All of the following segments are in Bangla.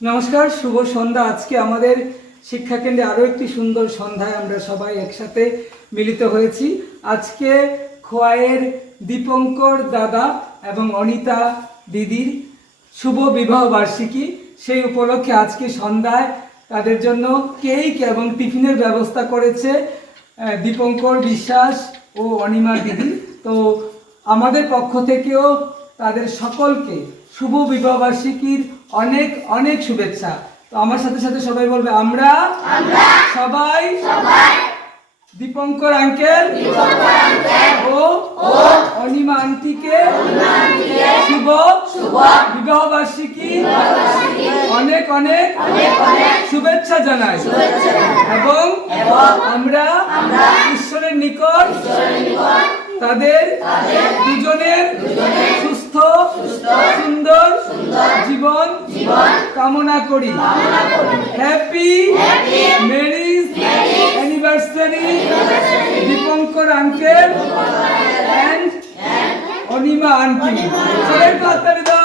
নমস্কার, শুভ সন্ধ্যা। আজকে আমাদের শিক্ষাকেন্দ্রে আরও একটি সুন্দর সন্ধ্যায় আমরা সবাই একসাথে মিলিত হয়েছি। আজকে খোয়াইয়ের দীপঙ্কর দাদা এবং অনিতা দিদির শুভ বিবাহ বার্ষিকী। সেই উপলক্ষে আজকে সন্ধ্যায় তাদের জন্য কেক এবং টিফিনের ব্যবস্থা করেছে দীপঙ্কর বিশ্বাস ও অনিমা দিদি। তো আমাদের পক্ষ থেকেও তাদের সকলকে শুভ বিবাহ বার্ষিকীর অনেক অনেক শুভেচ্ছা। তো আমার সাথে সাথে সবাই বলবে আমরা সবাই দীপঙ্কর আঙ্কেল ও অনিমা আন্টিকে শুভ বিবাহ বার্ষিকী অনেক অনেক শুভেচ্ছা জানাই এবং আমরা ঈশ্বরের নিকট তাদের দুজনের সুস্থ সুন্দর জীবন কামনা করি। Happy marriage anniversary Dipankar uncle and Anima aunty. সবাই হাততালি দাও।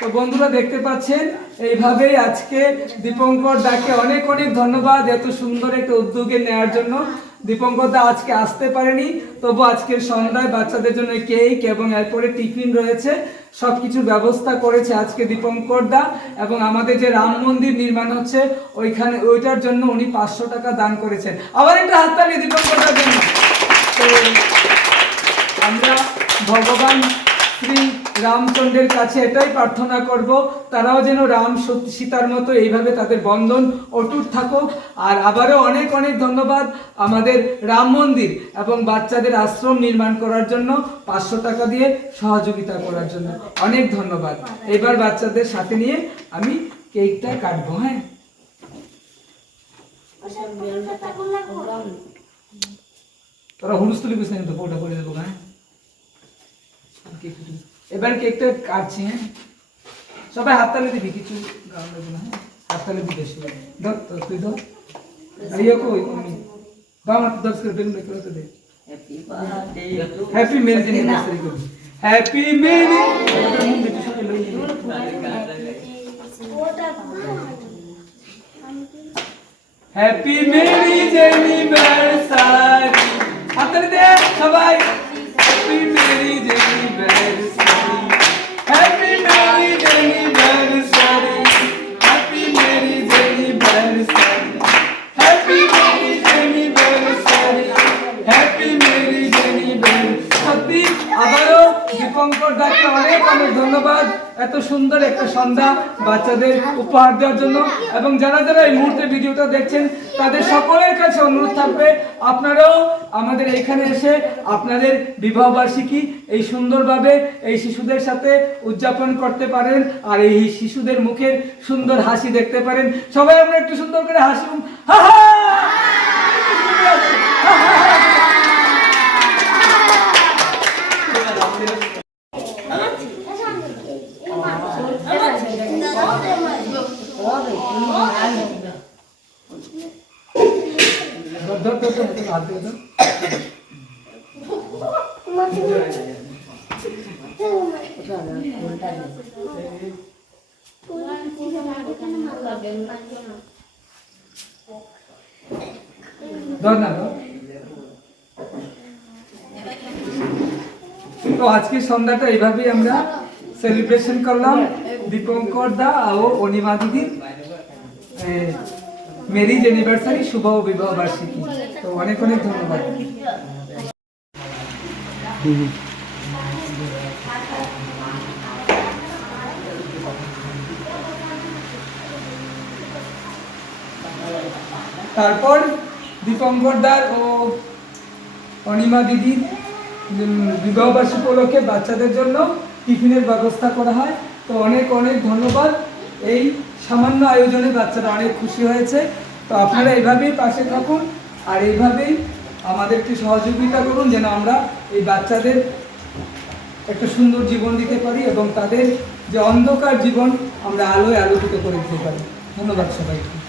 তো বন্ধুরা দেখতে পাচ্ছেন, এইভাবেই আজকে দীপঙ্কর দাকে অনেক অনেক ধন্যবাদ এত সুন্দর একটা উদ্যোগে নেওয়ার জন্য। দীপঙ্কর দা আজকে আসতে পারেনি, তবু আজকের সন্ধ্যায় বাচ্চাদের জন্য কেক এবং এরপরে টিফিন রয়েছে, সবকিছুর ব্যবস্থা করেছে আজকে দীপঙ্কর দা। এবং আমাদের যে রাম মন্দির নির্মাণ হচ্ছে ওইটার জন্য উনি 500 টাকা দান করেছেন। আবার একটা হাততালি দীপঙ্কর দার জন্য। তো আমরা ভগবান শ্রী রামচন্দ্রের কাছে এটাই প্রার্থনা করব, তারাও যেন রাম সীতার মতো এইভাবে তাদের বন্ধন অটুট থাকুক। আর আবারও অনেক অনেক ধন্যবাদ আমাদের রাম মন্দির এবং বাচ্চাদের আশ্রম নির্মাণ করার জন্য 500 টাকা দিয়ে সহযোগিতা করার জন্য অনেক ধন্যবাদ। এবার বাচ্চাদের সাথে নিয়ে আমি কেকটা কাটবো। হ্যাঁ, তোরা হুলস্থুলি বুঝতে তো ফোটা করে দেবো। হ্যাঁ, এবার কেকটা কাটছি। হ্যাঁ, সবাই হাততালি দিবি, কিছু গান দেবো না। হ্যাঁ, হাততালি দিবি বেশি। ধর তুই ধর, আইয়া কই আমি বাবা 10 করে বেলুন রেখে তো দে। হ্যাপি ম্যারেজ অ্যানিভার্সারি কর। Happy marriage happy marriage anniversary. হাততালি দে সবাই। Happy marriage anniversary, happy marriage anniversary, happy marriage anniversary, happy marriage anniversary, happy marriage anniversary. সত্যি আবারও দীপঙ্কর দাকে অনেক অনেক ধন্যবাদ এত সুন্দর একটা সন্ধ্যা বাচ্চাদের উপহার দেওয়ার জন্য। এবং যারা যারা এই মুহূর্তে ভিডিওটা দেখছেন তাদের সকলের কাছে অনুরোধ থাকবে, আপনারাও আমাদের এখানে এসে আপনাদের বিবাহ বার্ষিকী এই সুন্দরভাবে এই শিশুদের সাথে উদযাপন করতে পারেন আর এই শিশুদের মুখের সুন্দর হাসি দেখতে পারেন। সবাই আমরা একটু সুন্দর করে হাসুন। হা হা। তো আজকের সন্ধ্যাটা এইভাবেই আমরা সেলিব্রেশন করলাম দীপঙ্কর দা ও অনিমা দিদির ম্যারেজ অ্যানিভার্সারি শুভ বিবাহ বার্ষিকী। তো অনেক অনেক ধন্যবাদ। তারপর দীপঙ্কর দার ও অনিমা দিদির বিবাহ বার্ষিকী উপলক্ষে বাচ্চাদের জন্য টিফিনের ব্যবস্থা করা হয়। তো অনেক অনেক ধন্যবাদ। এই সামান্য আয়োজনে বাচ্চারা অনেক খুশি হয়েছে। তো আপনারা এইভাবেই পাশে থাকুন আর এইভাবেই আমাদেরকে সহযোগিতা করুন যেন আমরা এই বাচ্চাদের একটা সুন্দর জীবন দিতে পারি এবং তাদের যে অন্ধকার জীবন আমরা আলোয় আলোকিত করে দিতে পারি। ধন্যবাদ সবাইকে।